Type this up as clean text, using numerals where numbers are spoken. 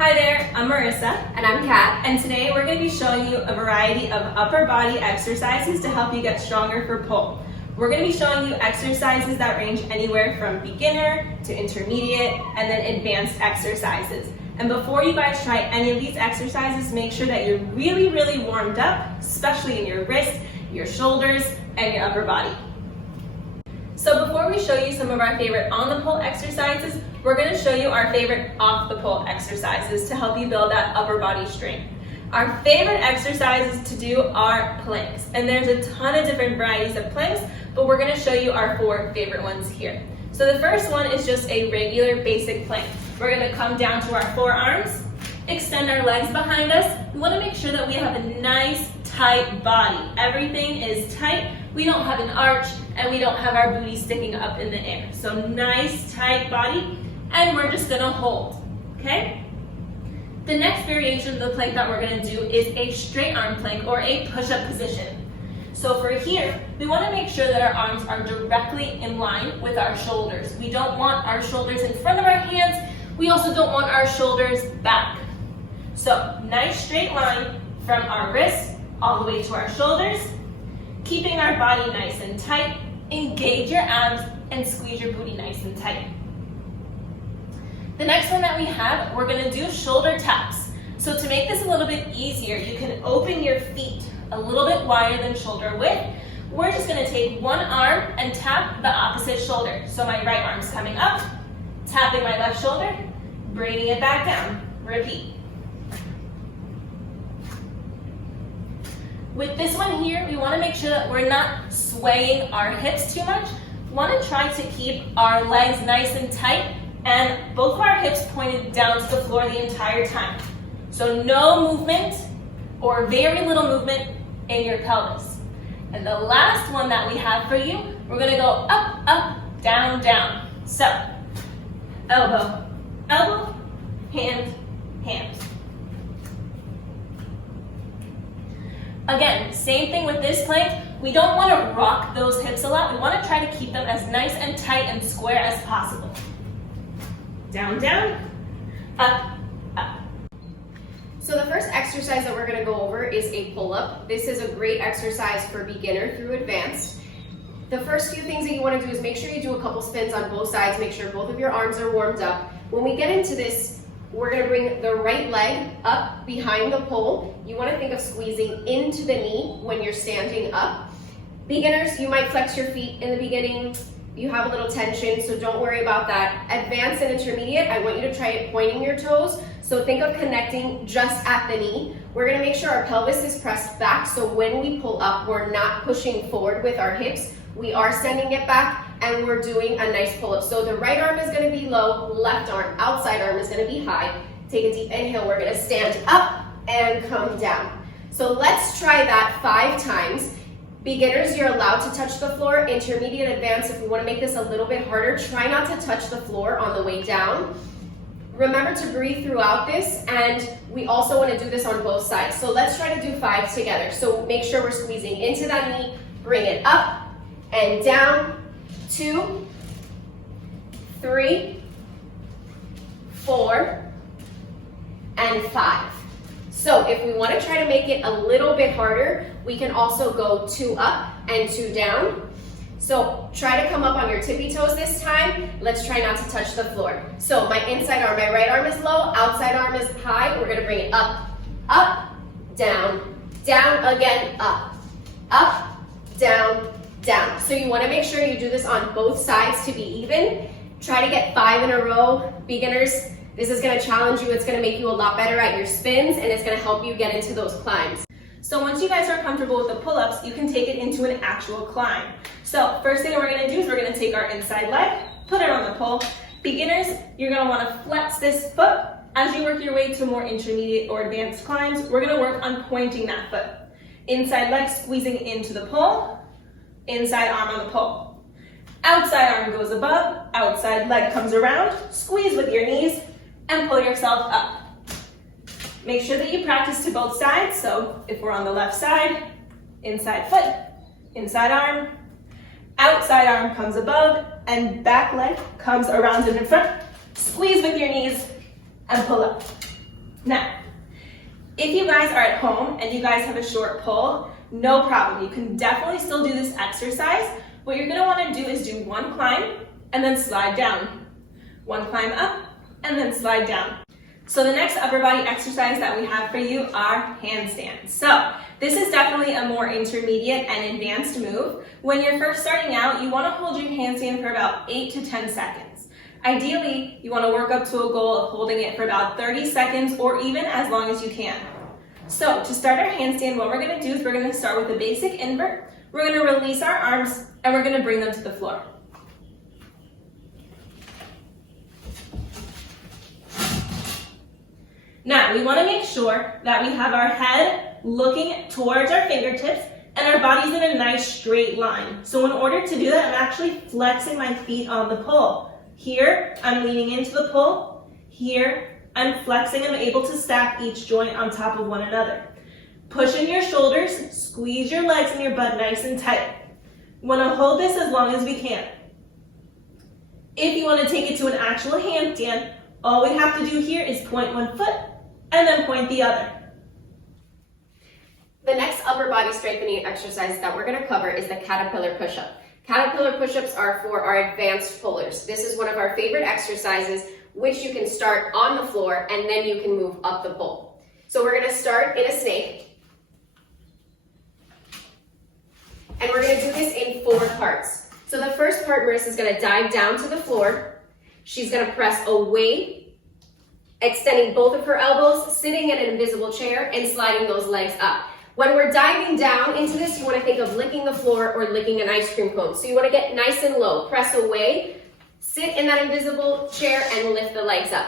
Hi there, I'm Marissa. And I'm Kat. And today we're going to be showing you a variety of upper body exercises to help you get stronger for pull. We're going to be showing you exercises that range anywhere from beginner to intermediate and then advanced exercises. And before you guys try any of these exercises, make sure that you're really warmed up, especially in your wrists, your shoulders, and your upper body. So before we show you some of our favorite on the pole exercises, we're going to show you our favorite off the pole exercises to help you build that upper body strength. Our favorite exercises to do are planks, and there's a ton of different varieties of planks, but we're going to show you our 4 favorite ones here. So the first one is just a regular basic plank. We're going to come down to our forearms, extend our legs behind us. We want to make sure that we have a nice tight body. Everything is tight. We don't have an arch and we don't have our booty sticking up in the air. So nice tight body, and we're just going to hold, okay? The next variation of the plank that we're going to do is a straight arm plank or a push-up position. So for here, we want to make sure that our arms are directly in line with our shoulders. We don't want our shoulders in front of our hands. We also don't want our shoulders back. So nice straight line from our wrists all the way to our shoulders, keeping our body nice and tight. Engage your abs and squeeze your booty nice and tight. The next one that we have, we're going to do shoulder taps. So to make this a little bit easier, you can open your feet a little bit wider than shoulder width. We're just going to take one arm and tap the opposite shoulder. So my right arm's coming up, tapping my left shoulder, bringing it back down. Repeat. With this one here, we want to make sure that we're not swaying our hips too much. We want to try to keep our legs nice and tight and both of our hips pointed down to the floor the entire time. So no movement or very little movement in your pelvis. And the last one that we have for you, we're going to go up, down, down. So elbow, elbow, hand, hand. Again, same thing with this plank. We don't want to rock those hips a lot. We want to try to keep them as nice and tight and square as possible. Down, down, up, up. So the first exercise that we're going to go over is a pull-up. This is a great exercise for beginner through advanced. The first few things that you want to do is make sure you do a couple spins on both sides. Make sure both of your arms are warmed up. When we get into this, we're going to bring the right leg up behind the pole. You want to think of squeezing into the knee when you're standing up. Beginners, you might flex your feet in the beginning. You have a little tension, so don't worry about that. Advanced and intermediate, I want you to try it pointing your toes. So think of connecting just at the knee. We're going to make sure our pelvis is pressed back, so when we pull up, we're not pushing forward with our hips. We are sending it back, and we're doing a nice pull-up. So the right arm is going to be low, left arm, outside arm is going to be high. Take a deep inhale. We're going to stand up and come down. So let's try that 5 times. Beginners, you're allowed to touch the floor. Intermediate, advanced, if we want to make this a little bit harder, try not to touch the floor on the way down. Remember to breathe throughout this, and we also want to do this on both sides. So let's try to do 5 together. So make sure we're squeezing into that knee, bring it up and down. 2, 3, 4, and 5. So if we want to try to make it a little bit harder, we can also go 2 up and 2 down. So try to come up on your tippy toes this time. Let's try not to touch the floor. So my inside arm, my right arm is low, outside arm is high. We're going to bring it up, down, down again, up, down, down. So you want to make sure you do this on both sides to be even. Try to get 5 in a row. Beginners, this is going to challenge you. It's going to make you a lot better at your spins, and it's going to help you get into those climbs. So once you guys are comfortable with the pull-ups, you can take it into an actual climb. So first thing we're going to do is we're going to take our inside leg, put it on the pole. Beginners, you're going to want to flex this foot. As you work your way to more intermediate or advanced climbs, we're going to work on pointing that foot. Inside leg squeezing into the pole, inside arm on the pole. Outside arm goes above, outside leg comes around, squeeze with your knees, and pull yourself up. Make sure that you practice to both sides. So if we're on the left side, inside foot, inside arm, outside arm comes above, and back leg comes around and in front. Squeeze with your knees and pull up. Now, if you guys are at home and you guys have a short pole, no problem. You can definitely still do this exercise. What you're gonna wanna do is do one climb and then slide down. One climb up and then slide down. So the next upper body exercise that we have for you are handstands. So this is definitely a more intermediate and advanced move. When you're first starting out, you wanna hold your handstand for about 8 to 10 seconds. Ideally, you wanna work up to a goal of holding it for about 30 seconds or even as long as you can. So to start our handstand, what we're gonna do is we're gonna start with a basic invert. We're gonna release our arms and we're gonna bring them to the floor. Now, we wanna make sure that we have our head looking towards our fingertips and our body's in a nice straight line. So in order to do that, I'm actually flexing my feet on the pole. Here, I'm leaning into the pole. Here, I'm flexing. I'm able to stack each joint on top of one another. Push in your shoulders, squeeze your legs and your butt nice and tight. We wanna hold this as long as we can. If you wanna take it to an actual handstand, all we have to do here is point one foot and then point the other. The next upper body strengthening exercise that we're going to cover is the caterpillar push-up. Caterpillar push-ups are for our advanced pullers. This is one of our favorite exercises, which you can start on the floor and then you can move up the pole. So we're going to start in a snake. And we're going to do this in 4 parts. So the first part, Marissa's going to dive down to the floor. She's going to press away, extending both of her elbows, sitting in an invisible chair, and sliding those legs up. When we're diving down into this, you want to think of licking the floor or licking an ice cream cone. So you want to get nice and low. Press away, sit in that invisible chair, and lift the legs up.